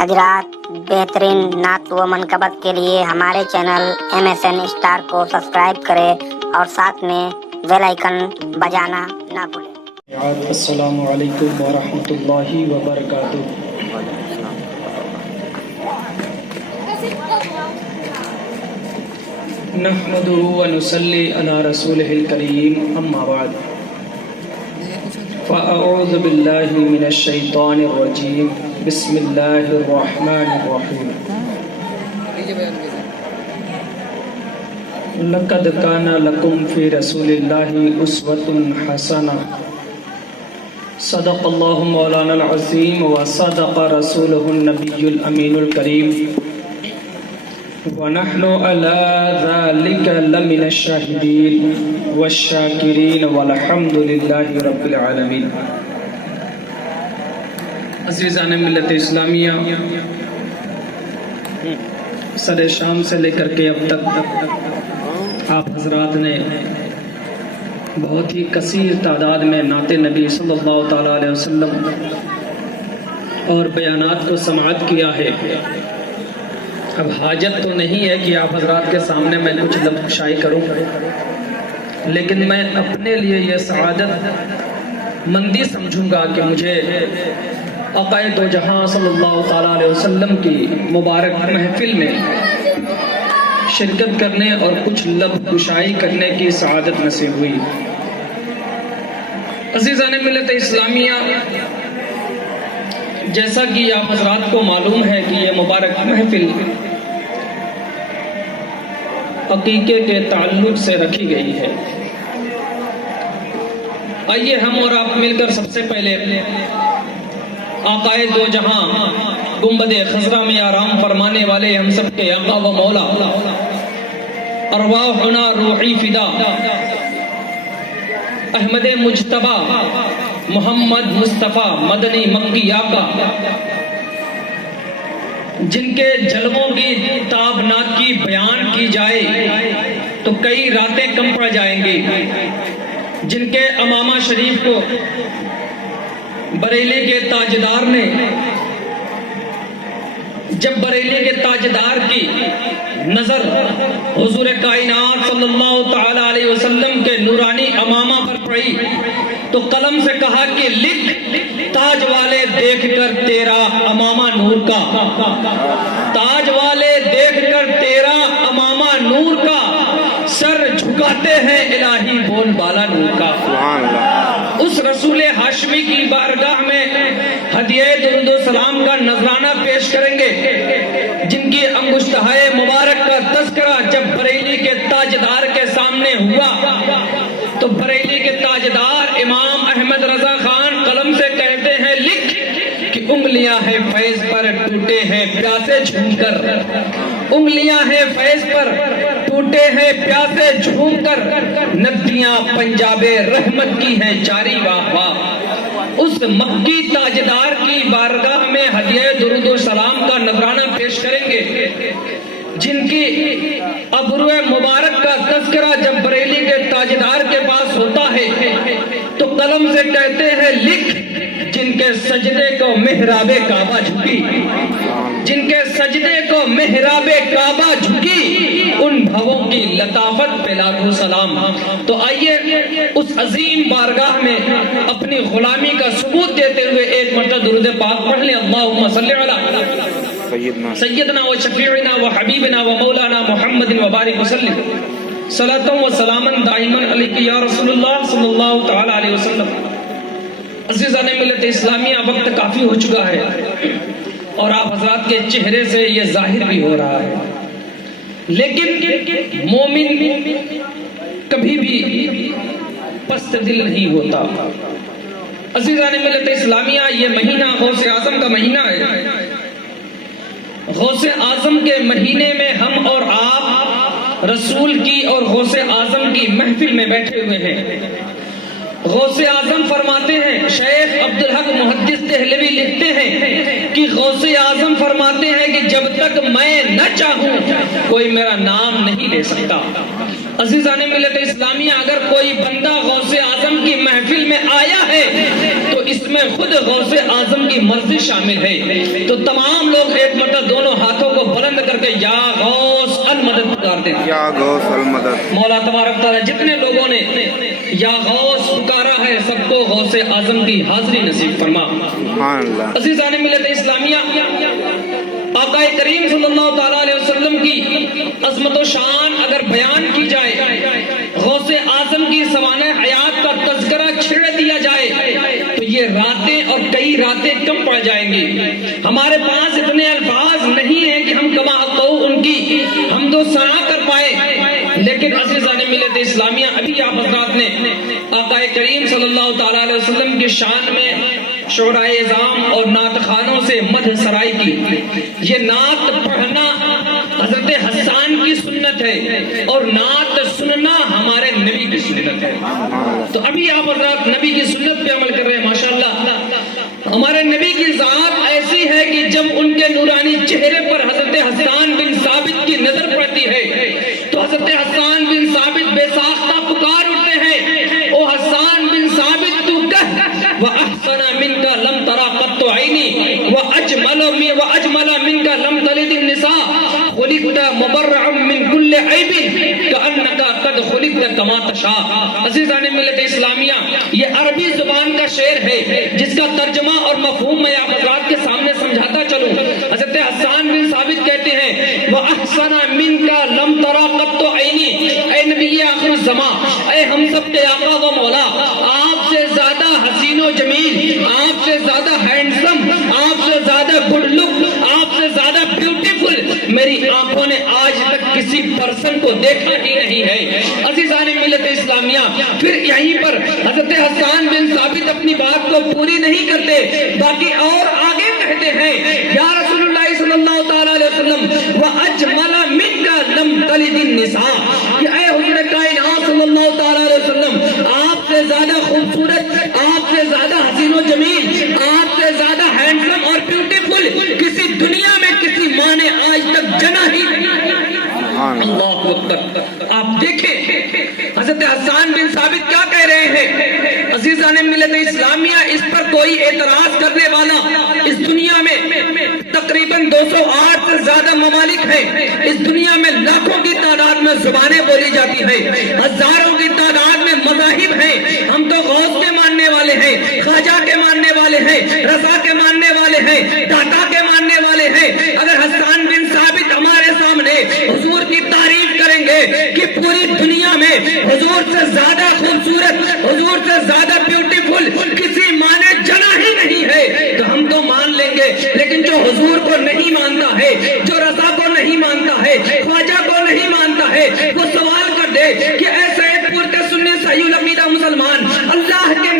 حضرات بہترین نعت و منقبت کے لیے ہمارے چینل MSN اسٹار کو سبسکرائب کریں اور ساتھ میں بیل آئیکن بجانا نہ بھولیں۔ السلام علیکم ورحمۃ اللہ وبرکاتہ۔ نحمده ونصلي على رسوله الكريم اما بعد فاعوذ بالله من الشیطان الرجیم بسم اللہ الرحمن الرحیم۔ لقد كان لكم في رسول الله اسوة حسنة صدق الله مولانا العظیم وصدق رسوله النبی الامین الکریم ونحن على ذلك لمن الشاهدين والشاکرین والحمد للہ رب العالمین۔ عزیزان ملت اسلامیہ، صدر شام سے لے کر کے اب تک آپ حضرات نے بہت ہی کثیر تعداد میں نعت نبی صلی اللہ تعالیٰ علیہ وسلم اور بیانات کو سماعت کیا ہے۔ اب حاجت تو نہیں ہے کہ آپ حضرات کے سامنے میں کچھ لفظ شائع کروں، لیکن میں اپنے لیے یہ سعادت مندی سمجھوں گا کہ مجھے آقا دو جہاں صلی اللہ تعالیٰ علیہ وسلم کی مبارک محفل میں شرکت کرنے اور کچھ لفظ گشائی کرنے کی سعادت نصیب ہوئی۔ عزیزان ملت اسلامیہ، جیسا کہ آپ حضرات کو معلوم ہے کہ یہ مبارک محفل عقیقے کے تعلق سے رکھی گئی ہے۔ آئیے ہم اور آپ مل کر سب سے پہلے آقا دو جہاں گنبد خضرا میں آرام فرمانے والے ہم سب کے آقا و مولا ارواحنا روحی فدا احمد مجتبی محمد مصطفیٰ مدنی مکی آقا، جن کے جلووں کی تابناک کی بیان کی جائے تو کئی راتیں کم پڑ جائیں گی، جن کے امامہ شریف کو بریلی کے تاجدار نے جب بریلی کے تاجدار کی نظر حضور کائنات صلی اللہ تعالی علیہ وسلم کے نورانی امامہ پر پڑی تو قلم سے کہا کہ لکھ تاج والے دیکھ کر تیرا امامہ نور کا، تاج والے دیکھ کر تیرا امامہ نور کا، سر جھکاتے ہیں الہی بول بالا نور کا۔ اس رسول ہاشمی کی بارگاہ میں ہدیہ درود و سلام کا نذرانہ پیش کریں گے، جن کی انگشتہائے مبارک کا تذکرہ جب بریلی کے تاجدار کے سامنے ہوا تو بریلی کے تاجدار امام احمد رضا خان قلم سے کہتے ہیں لکھ کہ انگلیاں ہیں فیض پر ٹوٹے ہیں پیاسے جھوم کر، انگلیاں ہیں فیض پر ٹوٹے ہیں پیاسے جھوم کر، ندیاں پنجاب رحمت کی ہیں جاری واہ واہ۔ اس مکی تاجدار کی بارگاہ میں ہدیہ درود و سلام کا نذرانہ پیش کریں گے، جن کی ابرو مبارک کا تذکرہ جب بریلی کے تاجدار کے پاس ہوتا ہے تو قلم سے کہتے ہیں لکھ جن کے سجدے کو محراب کعبہ جھکی، جن کے سجدے کو محراب کعبہ جھکی، ان بھووں کی لطافت پہ لاکھوں سلام۔ تو آئیے اس عظیم بارگاہ میں اپنی غلامی کا ثبوت دیتے ہوئے ایک مرتبہ درود پاک پڑھ لیں۔ اللہم صلی علی سیدنا و شفیعنا و حبیبنا و مولانا محمد و بارک وسلم صلاۃ و سلاما دائما علیک یا رسول اللہ صلی اللہ تعالی علیہ وسلم۔ عزیزان ملت اسلامیہ، وقت کافی ہو چکا ہے اور آپ حضرات کے چہرے سے یہ ظاہر بھی ہو رہا ہے، لیکن مومن کبھی بھی پست دل نہیں ہوتا۔ عزیزان ملت اسلامیہ، یہ مہینہ غوث اعظم کا مہینہ ہے۔ غوث اعظم کے مہینے میں ہم اور آپ رسول کی اور غوث اعظم کی محفل میں بیٹھے ہوئے ہیں۔ غوث اعظم فرماتے ہیں، شیخ عبدالحق محدث دہلوی لکھتے ہیں کہ غوث اعظم فرماتے ہیں کہ جب تک میں نہ چاہوں کوئی میرا نام نہیں لے سکتا۔ अज़ीज़ान मिल्लत इस्लामिया, अगर कोई बंदा गौसे आजम की महफिल में आया है तो इसमें खुद गौसे आजम की मर्जी शामिल है। तो तमाम लोग एक मरतबा दोनों हाथों को बुलंद करके या गौस अल मदद पुकारते हैं। या गौस अल मदद। मौला तबारक तआला जितने लोगों ने या गौस पुकारा है सबको गौसे आजम की हाजिरी नसीब फरमा। अज़ीज़ान मिल्लत इस्लामिया, आक़ाए करीम सल्लल्लाहु तआला अलैहि वसल्लम की अज़मत व शान अगर बयान की जाए, गौसे आजम की सवाने हयात का तज़किरा छेड़ दिया जाए तो ये रातें और कई रातें कम पड़ जाएंगी। हमारे पास इतने अल्फाज नहीं है कि हम कमा उनकी हमदो सना कर पाए। लेकिन अज़ीज़ान मिल्लत इस्लामिया, अभी आप हज़रात ने आक़ाए करीम सल्लल्लाहु तआला अलैहि वसल्लम की शान में शुराए इज़ाम और नात खानों से मदह सराई की। ये नात पढ़ना हजरत हसन की सुन्नत है और नात सुनना हमारे नबी की सुन्नत है। तो अभी आप हजरत नबी की सुन्नत पे अमल कर रहे हैं माशाअल्लाह। हमारे नबी की ज़ात ऐसी है कि जब उनके नूरानी चेहरे पर हजरत हसन बिन साबित की नजर पड़ती है तो हजरत हसन बिन साबित बेसाख्ता पुकार उठते हैं, ओ हसन बिन साबित तू कह व अहसना मिनका लम तरा कत्तु ऐनी व अजमला मिनका लम तलिद निसा खुलिक़ता मुबर्रअम मिन कुल्लि ऐबिन कअन्नका क़द खुलिक़ता कमा तशा। अज़ीज़ान मिल्लत इस्लामिया, ये अरबी जुबान का शेर है जिसका तर्जुमा और मफ़हूम मैं आप हज़रात के सामने समझाता चलूं। हज़रत हसन बिन साबित कहते हैं व अहसना मिनका लम तरा कत्तु ऐनी, ऐ नबी आखिर ज़मा, ऐ हम सब के आका व मौला, आपसे ज्यादा हसीनो जमील, आपसे ज्यादा हैंडसम, आपसे ज्यादा गुड लुक, आपसे ज्यादा ब्यूटीफुल मेरी आंखों ने आज तक किसी पर्सन को देखा ही नहीं है। अज़ीज़ान मिल्लत इस्लामिया, फिर यहीं पर हज़रत हसन बिन साबित अपनी बात को पूरी नहीं करते, बाकी और आगे कहते हैं या रसूलुल्लाह सल्लल्लाहु तआला अलैहि वसल्लम व अजमला मिनका लम तलिदिन निसा, कि ऐ हुज़ूर कायनात सल्लल्लाहु तआला अलैहि वसल्लम, आपसे ज्यादा खूबसूरत, आपसे ज्यादा हसीनो जमील, आपसे ज्यादा हैंडसम और ब्यूटीफुल किसी दुनिया में किसी माँ ने आज तक जना ही नहीं। अल्लाहु अकबर। आप देखें हज़रत हसन बिन साबित क्या कह रहे हैं। अज़ीज़ान मिल्लत इस्लामिया, इस पर कोई एतराज करने वाला इस दुनिया में तकरीबन 208 से ज्यादा ममालिक हैं। इस दुनिया में लाखों की तादाद में जुबानें बोली जाती है, हजारों की तादाद में मज़ाहिब हैं। हम तो गौस के मानने वाले हैं, ख्वाजा के मानने वाले हैं, रज़ा के मानने वाले हैं, दाता के मानने वाले हैं। अगर हसन बिन साबित हमारे सामने हुजूर की तारीफ करेंगे कि पूरी दुनिया में हुजूर से ज्यादा खूबसूरत, हुजूर से ज्यादा ब्यूटीफुल किसी माँ ने जना ही नहीं है, तो हम तो मान लेंगे। लेकिन जो हुजूर को नहीं मानता है, जो रज़ा को नहीं मानता है, ख्वाजा को नहीं मानता है, वो सवाल कर दे कि ऐसे पूरे सुन्नी सहीउल अक़ीदा मुसलमान अल्लाह के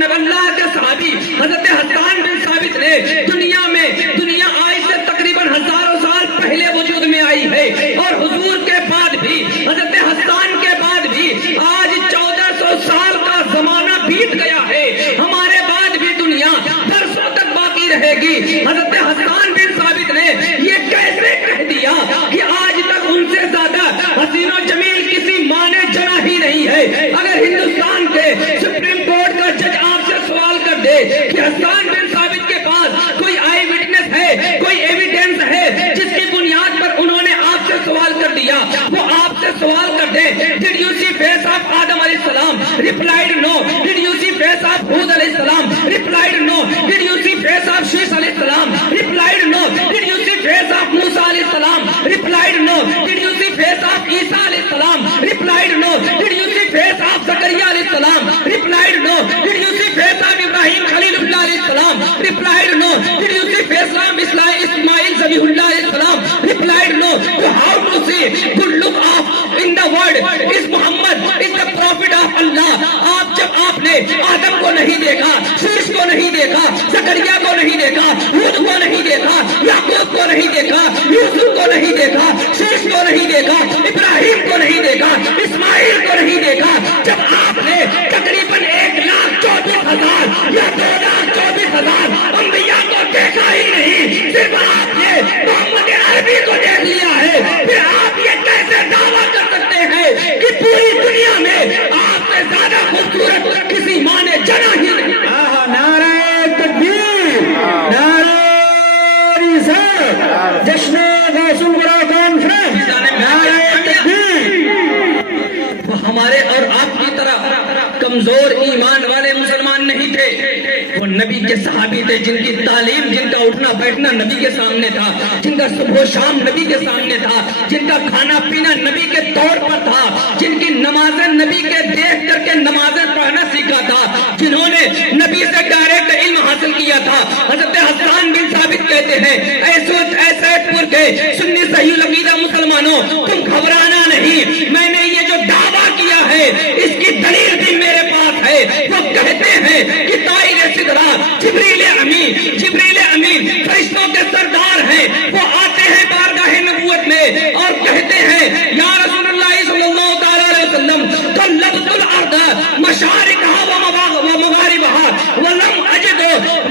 सहाबी हज़रत हसन बिन साबित ने दुनिया आज से तकरीबन हजारों साल पहले वजूद में आई है, और हुजूर के बाद भी, हज़रत हसन के बाद भी आज 1400 साल का जमाना बीत गया है, हमारे बाद भी दुनिया बरसों तक बाकी रहेगी। हज़रत हसन बिन साबित ने ये कैसे कह दिया कि आज तक उनसे ज्यादा हसीनो जमील किसी माँ ने जना ही नहीं है। अगर हिंदुस्तान के सुप्रीम कोर्ट का जज आपसे सवाल कर दे कि हसन बिन साबित के पास कोई आई विटनेस है, कोई एविडेंस है जिसकी बुनियाद पर उन्होंने आपसे सवाल कर दिया, वो आपसे सवाल कर दे did you see face of आदम अलैहिस्सलाम, replied no. Did you see face of हूद अलैहिस्सलाम, replied no. Did you see face of शीश अलैहिस्सलाम, replied no. Did you see face of मूसा अलैहिस्सलाम, replied no. Did you see face of ईसा अलैहिस्सलाम, replied no. Did you see face of ज़करिया अलैहिस्सलाम, replied no. Did you see face of इब्राहिम खलीलुल्लाह अलैहिस्सलाम, replied no. Did you see face of इस्माइल ज़बीहुल्लाह अलैहिस्सलाम, रिप्लाइड नो। तो how to see good look of in the world is मोहम्मद इज द प्रॉफिट ऑफ अल्लाह। आप जब आपने आदम को नहीं देखा, शीश को नहीं देखा, ज़करिया को नहीं देखा, हूद को नहीं देखा, याकूब को नहीं देखा, यूसुफ को नहीं देखा, शीश को नहीं देखा, इब्राहिम को नहीं देखा, इस्माइल को नहीं देखा, जब आपने तकरीबन 1,24,000 या 2,24,000 अंबिया को देखा ही नहीं, सिर्फ आपने मोहम्मद अरबी को देख लिया है, फिर आप ये कैसे दावा कर सकते हैं कि पूरी सूरत किसी माँ ने जना ही नहीं। नारे तकबीर, नारे रिसालत, जश्न रसूल बड़ा कॉन्फ्रेंस, नारे तकबीर। वो हमारे और आपकी तरह कमजोर ईमान वाले मुसलमान नहीं थे, वो नबी के सहाबी थे, जिनकी तालीम, जिनका उठना बैठना नबी के सामने था, जिनका सुबह शाम नबी के सामने था, जिनका खाना पीना नबी के तौर पर था, जिनकी नमाजें नबी के देख करके नमाजें पढ़ना सीखा था, जिन्होंने नबी से डायरेक्ट इल्म हासिल किया था। हजरत हसन बिन साबित कहते हैं, ऐसैदपुर के सुन्नी सही अकीदा मुसलमानों, तुम घबराना नहीं, मैंने ये जो दावा किया है इसकी दलील भी मेरे पास है। वो कहते हैं कि ताइर सिदरा जिब्रील अमीन फरिश्तों के सरदार हैं, वो आते हैं बारगाह नबूवत में और कहते हैं, या रसूलुल्लाह सल्लल्लाहु तआला अलैहि वसल्लम, तलब्तुल अर्द मशारिकहा व मगारिबहा व लम अजिद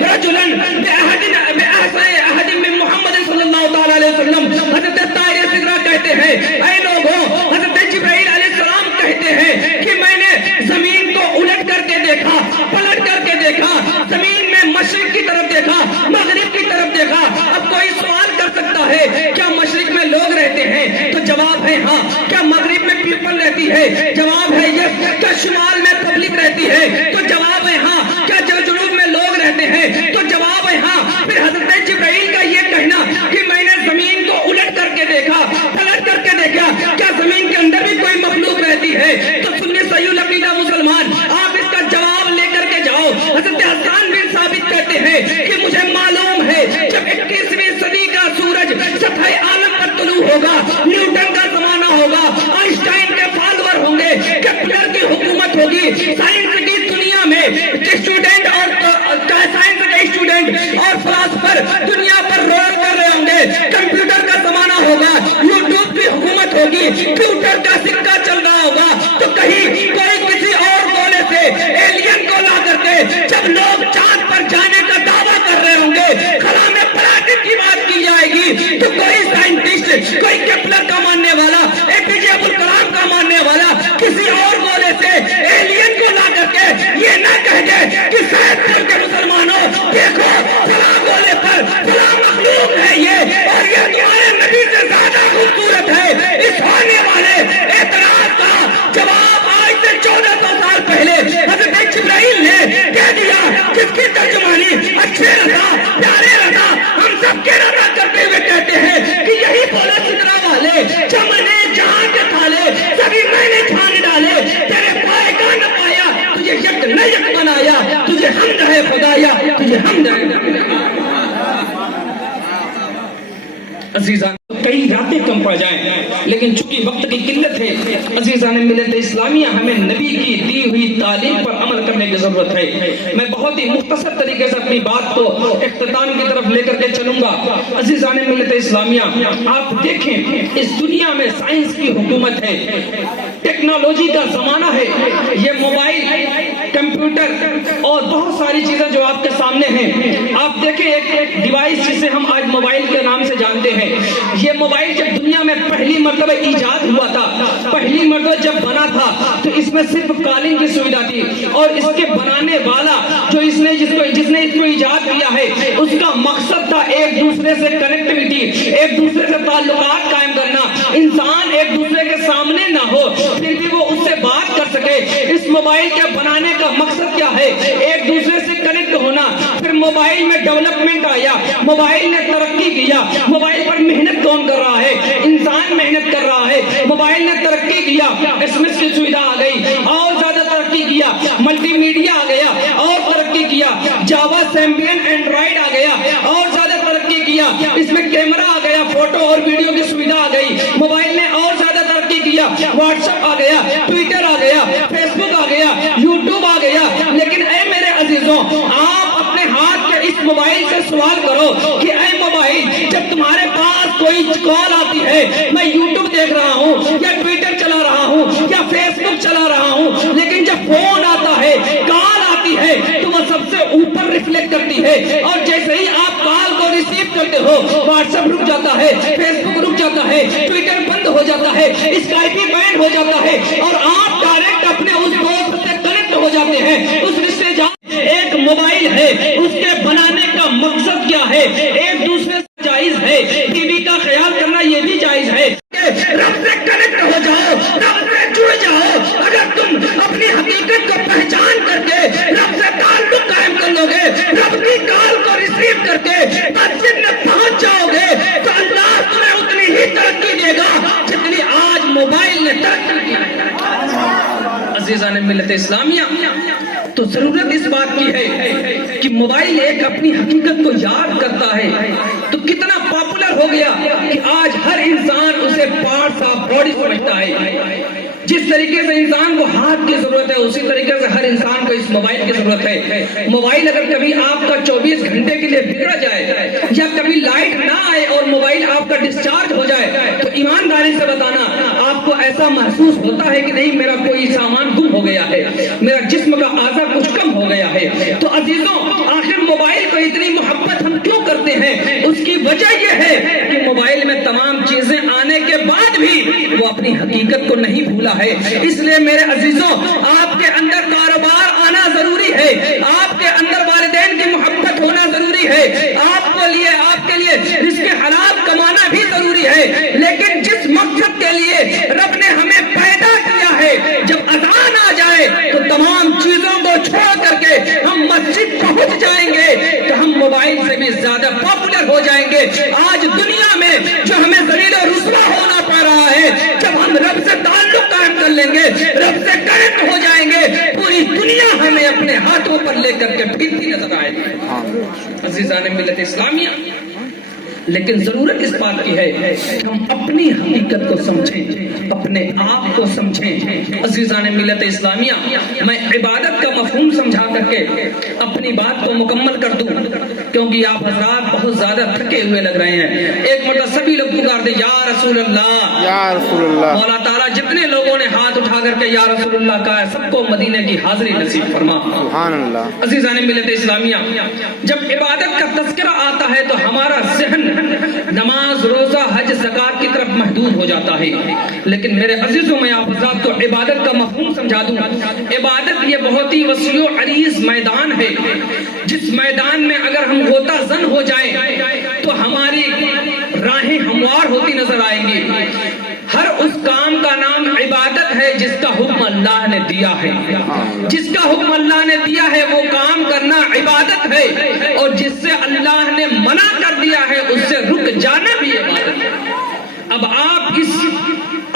रजुलन बिअहदिन मिन मुहम्मद सल्लल्लाहु तआला अलैहि वसल्लम। हजरत ताइर सिदरा कहते हैं, ऐ लोगों, हजरत जिब्रील अलैहिस्सलाम कहते हैं कि मैंने जमीन को उलट करके देखा, पलट करके देखा, जमीन में मशरिक की तरफ देखा, मगरिब की तरफ देखा। अब कोई सवाल कर सकता है, क्या मशरिक में लोग रहते हैं? तो जवाब है हाँ। क्या मगरिब में पीपल रहती है? जवाब है यस। क्या शुमाल में पब्लिक रहती है? तो जवाब है हाँ। क्या जुनूब में लोग रहते हैं? तो जवाब है हाँ। फिर हजरत जिब्राइल का ये कहना कि मैंने जमीन को उलट करके देखा, पलट करके देखा, क्या जमीन के अंदर भी कोई मखलूक रहती है? तो सुन्नी सही अकीदा मुसलमान, आप इसका जवाब लेकर के जाओ। हजरत हसन बिन साबित कहते हैं कि मुझे मालूम है जब 21वीं सदी का सूरज सतह आलम पर तुलू होगा, न्यूटन का जमाना होगा, आइंस्टाइन के फॉलोअर होंगे, केपलर की हुकूमत होगी, साइंस की दुनिया में स्टूडेंट और साइंस के स्टूडेंट और फिलोसोफर दुनिया पर रोल कर रहे होंगे, कंप्यूटर का जमाना होगा, यूट्यूब की हुकूमत होगी, ट्विटर का सिक्का चल रहा होगा, तो कहीं कोई किसी और गोले से एलियन को ला करके जब लोग चांद पर जाने का दावा कर रहे होंगे, खला में पलाटिन की बात की जाएगी, तो कोई साइंटिस्ट, कोई केपलर का मानने वाला, एपीजे अब्दुल कलाम का मानने वाला किसी और गोले से एलियन को ला करके ये ना कह दे कि सैदपुर के मुसलमानों देखो फला गोले पर फला मखलूक है ये, और ये तुम्हारे नबी से ज्यादा खूबसूरत है। इस होने वाले एतराज का जवाब आज से 1400 साल पहले हजरत जिब्राइल ने कह दिया, जिसकी तर्जुमानी अच्छे रजा, प्यारे रजा, हम सबके रजा करते हुए कहते हैं कि यही बोले सिदरा वाले, चमने जहां के थाले सभी मैंने छान डाले, तेरे पाए का न पाया, तुझे यक न यक बनाया, तुझे हमद है खुदाया, तुझे हमद है। अजीजान, कई रातें कम पड़ जाएं, लेकिन चूंकि वक्त की किल्लत है, अजीजान मिल्लत इस्लामिया, हमें नबी की दी हुई तालीम पर अमल करने की जरूरत है। मैं बहुत ही मुख्तसर तरीके से अपनी बात को इख्तिताम की तरफ लेकर के चलूंगा। अजीजान मिल्लत इस्लामिया, आप देखें इस दुनिया में साइंस की हुकूमत है, टेक्नोलॉजी का जमाना है, ये मोबाइल, कंप्यूटर और बहुत सारी चीजें जो आपके सामने हैं। आप देखें एक डिवाइस जिसे हम आज मोबाइल के नाम से जानते हैं, ये मोबाइल जब दुनिया में पहली मर्तबा इजाद हुआ था, पहली मर्तबा जब बना था, तो इसमें सिर्फ कॉलिंग की सुविधा थी, और इसके बनाने वाला जो जिसने इसको इजाद किया है, उसका मकसद था एक दूसरे से कनेक्टिविटी, एक दूसरे से ताल्लुकात कायम करना, इंसान एक दूसरे के सामने ना हो फिर भी वो उससे बात कर सके। इस मोबाइल के बनाने का मकसद क्या है? एक दूसरे से कनेक्ट होना। फिर मोबाइल में डेवलपमेंट आया, मोबाइल ने तरक्की किया, मोबाइल पर मेहनत कौन कर रहा है? इंसान मेहनत कर रहा है। मोबाइल ने तरक्की किया, एसएमएस की सुविधा आ गई, और ज्यादा तरक्की किया, मल्टीमीडिया आ गया और तरक्की किया, जावा सैम्पियन एंड्रॉइड आ गया और ज्यादा तरक्की किया, इसमें कैमरा आ गया, फोटो और वीडियो की सुविधा आ गई, मोबाइल ने और ज्यादा तरक्की किया, व्हाट्सएप आ गया, ट्विटर आ गया, फेसबुक आ गया, यूट्यूब आ गया। लेकिन ऐ मेरे अजीजों, आप अपने हाथ के इस मोबाइल से सवाल करो कि ऐ मोबाइल, जब तुम्हारे पास कोई कॉल आती है, मैं यूट्यूब देख रहा हूँ या ट्विटर चला रहा हूँ या फेसबुक चला रहा हूँ, लेकिन जब फोन आता है, कॉल आती है, तो वह सबसे ऊपर रिफ्लेक्ट करती है, और जैसे ही आप कॉल को रिसीव करते हो, व्हाट्सएप रुक जाता है, फेसबुक रुक जाता है, ट्विटर बंद हो जाता है, स्काइप बैन हो जाता है, और आप डायरेक्ट अपने उस दोस्त से कनेक्ट ہو جاتے ہیں. اس رشتے ایک موبائل ہے, اس کے بنانے کا مقصد کیا ہے؟ ایک دوسرے سے جائز ہے, بیوی کا خیال کرنا یہ بھی جائز ہے. رب سے کنیکٹ ہو جاؤ, رب سے جڑ جاؤ. اگر تم اپنی حقیقت کو پہچان کر کے رب سے تعلق قائم کر لو گے, رب کی کال کو ریسیو کر کے مسجد میں پہنچ جاؤ گے, تو اللہ تمہیں اتنی ہی ترقی دے گا جتنی آج موبائل نے ترقی کی. عزیزان ملت اسلامیہ, تو ضرورت اس بات کی ہے کہ موبائل ایک اپنی حقیقت کو یاد کرتا ہے. تو کتنا پاپولر ہو گیا کہ آج ہر انسان اسے پارٹس آف باڈی سمجھتا ہے. جس طریقے سے انسان کو ہاتھ کی ضرورت ہے, اسی طریقے سے ہر انسان کو اس موبائل کی ضرورت ہے. موبائل اگر کبھی آپ کا 24 گھنٹے کے لیے بگڑ جائے, یا کبھی لائٹ نہ آئے اور موبائل آپ کا ڈسچارج ہو جائے, تو ایمانداری سے بتانا آپ کو ایسا محسوس ہوتا ہے کہ نہیں میرا کوئی سامان گم ہو گیا ہے, میرا جسم کا اعضا کچھ کم ہو گیا ہے. تو عزیزوں, آخر موبائل کو اتنی محبت ہم کیوں کرتے ہیں؟ اس کی وجہ یہ ہے کہ موبائل میں تمام چیزیں آنے کے بعد بھی وہ اپنی حقیقت کو نہیں بھولا ہے. اس لیے میرے عزیزوں, آپ کے اندر کاروبار آنا ضروری ہے, آپ کے اندر والدین کی محبت ہونا ضروری ہے, آپ کے لیے رزق حلال کمانا بھی ضروری ہے. لیکن جس مقصد کے لیے رب نے ہمیں پیدا کیا ہے, جب اذان آ جائے تو تمام چیزوں کو چھوڑ کر کے ہم مسجد پہنچ جائیں گے, تو ہم موبائل سے بھی زیادہ پاپولر ہو جائیں گے. آج دنیا میں جو ہمیں ذلیل و رسوا ہونا پڑ رہا ہے, جب ہم رب سے تعلق قائم کر لیں گے, رب سے کنیکٹ ہو جائیں گے, پوری دنیا ہمیں اپنے ہاتھوں پر لے کر کے پھرتی نظر آئے گی. عزیزان ملت اسلامیہ, لیکن ضرورت اس بات کی ہے کہ ہم اپنی حقیقت کو سمجھیں, اپنے آپ کو سمجھیں. عزیزان ملت اسلامیہ, میں عبادت کا مفہوم سمجھا کر کے اپنی بات کو مکمل کر دوں, کیونکہ آپ حضرات بہت زیادہ تھکے ہوئے لگ رہے ہیں. ایک مرتبہ سبھی لوگ پکار دیں یا رسول اللہ, یا رسول اللہ. مولا تعالیٰ جتنے لوگوں نے ہاتھ اٹھا کر کے یا رسول اللہ کہا ہے, سب کو مدینے کی حاضری نصیب فرما. سبحان اللہ. عزیزان ملت اسلامیہ, جب عبادت کا تذکرہ آتا ہے تو ہمارا ذہن نماز, روزہ, حج, زکات کی طرف محدود ہو جاتا ہے. لیکن میرے عزیزوں, میں آپ حضرات کو عبادت کا مفہوم سمجھا دوں. عبادت یہ بہت ہی وسیع و عریض میدان ہے, جس میدان میں اگر ہم غوطہ زن ہو جائیں تو ہماری راہیں ہموار ہوتی نظر آئیں گی. ہر اس کام کا نام عبادت ہے جس کا حکم اللہ نے دیا ہے. جس کا حکم اللہ نے دیا ہے وہ کام کرنا عبادت ہے, اور جس سے اللہ نے منع کر دیا ہے اس سے رک جانا بھی عبادت ہے. اب آپ اس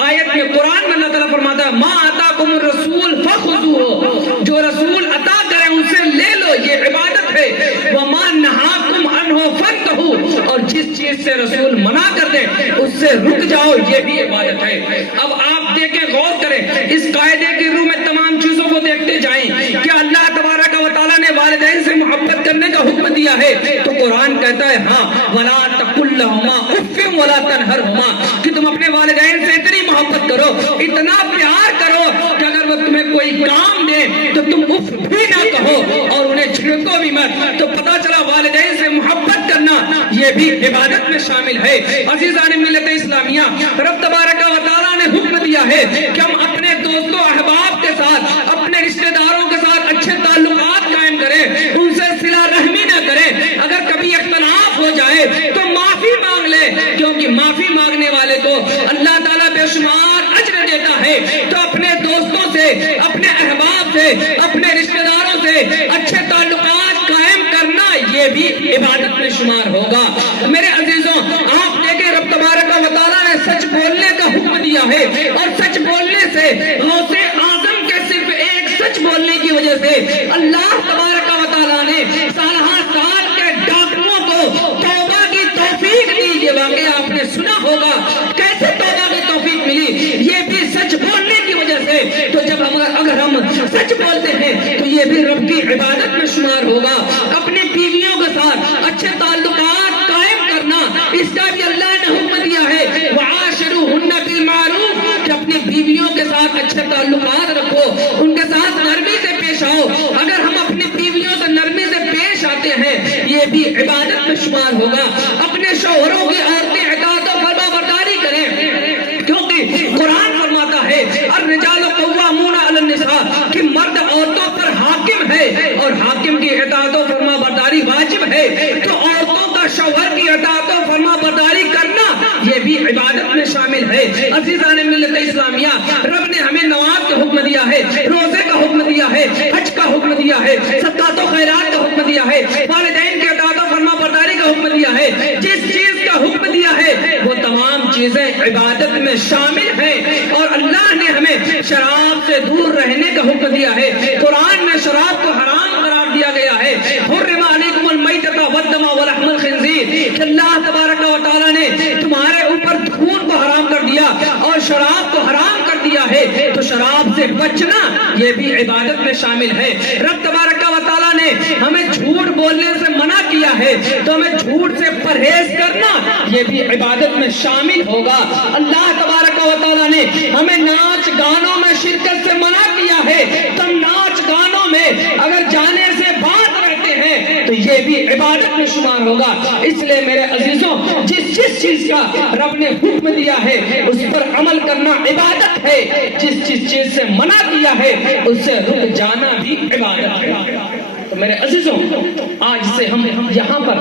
آیت میں قرآن میں اللہ تعالیٰ فرماتا ہے ما آتاکم الرسول فخذوہ, جو رسول عطا کرے ان سے لے لو, یہ عبادت ہے. وما نہاکم عنہ فانتہوا, اور جس چیز سے رسول منع کر دے اس سے رک جاؤ, یہ بھی عبادت ہے. اب آپ دیکھیں, غور کریں, اس قاعدے کی روح میں تمام چیزوں کو دیکھتے جائیں. کیا اللہ تبارک و تعالیٰ نے والدین سے محبت کرنے کا حکم دیا ہے؟ تو قرآن کہتا ہے ہاں, ولا تقل لہما اف ولا تنہرہما, کہ تم اپنے والدین سے اتنی محبت کرو, اتنا پیار کرو کہ اگر وہ تمہیں کوئی کام دے تو تم اف بھی نہ کہو اور انہیں چھڑکو بھی مت. تو پتا چلا والدین سے محبت کرنا یہ بھی عبادت میں شامل ہے. عزیزان ملت اسلامیہ, رب تبارک و تعالیٰ نے حکم دیا ہے کہ ہم اپنے دوستوں احباب کے ساتھ, اپنے رشتہ داروں کے ساتھ اچھے تعلقات قائم کریں, ان سے صلہ رحمی نہ کریں. اگر کبھی اختلاف ہو جائے تو معافی مانگ لے, کیونکہ معافی مانگنے والے کو اللہ تعالیٰ بے شمار اجر دیتا ہے. تو اپنے دوستوں سے, اپنے احباب سے, اپنے رشتہ داروں سے اچھے تعلقات قائم کرنا یہ بھی عبادت میں شمار ہوگا. میرے عزیزوں, آپ دیکھیں رب تبارک و تعالیٰ نے سچ بولنے کا حکم دیا ہے, اور سچ بولنے سے غوث اعظم کے صرف ایک سچ بولنے کی وجہ سے اللہ تبارک و تعالیٰ نے سالہ سال کے ڈاکٹروں کو توبہ کی توفیق دی. یہ واقعہ آپ نے سنا ہوگا, کیسے توبہ کی توفیق ملی, یہ بھی سچ بولنے کی وجہ سے. تو جب اگر ہم سچ بولتے ہیں تو یہ بھی رب کی عبادت میں شمار ہوگا. اپنی بیویوں کے ساتھ اچھے تعلقات قائم کرنا, اس کا بھی اللہ نے حکم دیا ہے وعاشروہن بالمعروف, کہ اپنی بیویوں کے ساتھ اچھے تعلقات رکھو, ان کے ساتھ نرمی سے پیش آؤ. اگر ہم اپنی بیویوں سے نرمی سے پیش آتے ہیں یہ بھی عبادت میں شمار ہوگا. اپنے شوہروں کی عورتیں اطاعت و فرما برداری کریں, کیونکہ قرآن فرماتا ہے الرجال قوامون علی النساء, کہ مرد عورتوں پر شوہر کی اطاعت و فرما برداری کرنا یہ بھی عبادت میں شامل ہے۔ عزیزان ملت اسلامیہ، رب نے ہمیں نماز کا حکم دیا ہے، روزے کا حکم دیا ہے، حج کا حکم دیا ہے، صدقات و خیرات کا حکم دیا ہے، والدین کی اطاعت و فرما برداری کا حکم دیا ہے۔ جس چیز کا حکم دیا ہے وہ تمام چیزیں عبادت میں شامل ہیں، اور اللہ نے ہمیں شراب سے دور رہنے کا حکم دیا ہے۔ قرآن میں شراب کو حرام قرار دیا گیا ہے۔ حرم علیکم المیتۃ والدم ولحم الخنزیر، کہ اللہ تبارک و تعالیٰ نے تمہارے اوپر خون کو حرام کر دیا اور شراب کو حرام کر دیا ہے، تو شراب سے بچنا یہ بھی عبادت میں شامل ہے۔ رب تبارک و تعالیٰ نے ہمیں جھوٹ بولنے سے منع کیا ہے، تو ہمیں جھوٹ سے پرہیز کرنا یہ بھی عبادت میں شامل ہوگا۔ اللہ تبارک و تعالیٰ نے ہمیں ناچ گانوں میں شرکت سے منع کیا ہے، تو ناچ گانوں میں اگر جانے سے بات رہتے ہیں تو یہ بھی عبادت میں شمار ہوگا۔ اس لیے میرے عزیزوں، جس چیز کا رب نے حکم دیا ہے اس پر عمل کرنا عبادت ہے، جس چیز سے منع کیا ہے اس سے رک جانا بھی عبادت ہے۔ تو میرے عزیزوں، آج سے ہم یہاں پر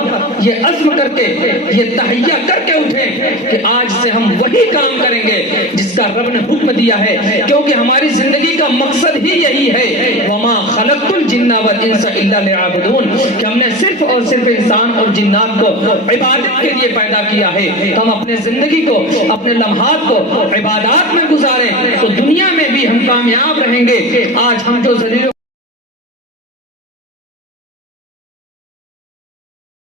یہ عزم کر کے، یہ تہیہ کر کے اٹھیں کہ آج سے ہم وہی کام کریں گے جس کا رب نے حکم دیا ہے، کیونکہ ہماری زندگی کا مقصد ہی یہی ہے، وَمَا خَلَقْتُ الْجِنَّ وَالْإِنسَ إِلَّا لِيَعْبُدُونَ، کہ ہم نے صرف اور صرف انسان اور جنات کو عبادت کے لیے پیدا کیا ہے۔ تو ہم اپنے زندگی کو، اپنے لمحات کو عبادات میں گزاریں تو دنیا میں بھی ہم کامیاب رہیں گے۔ آج ہم جو ذلیل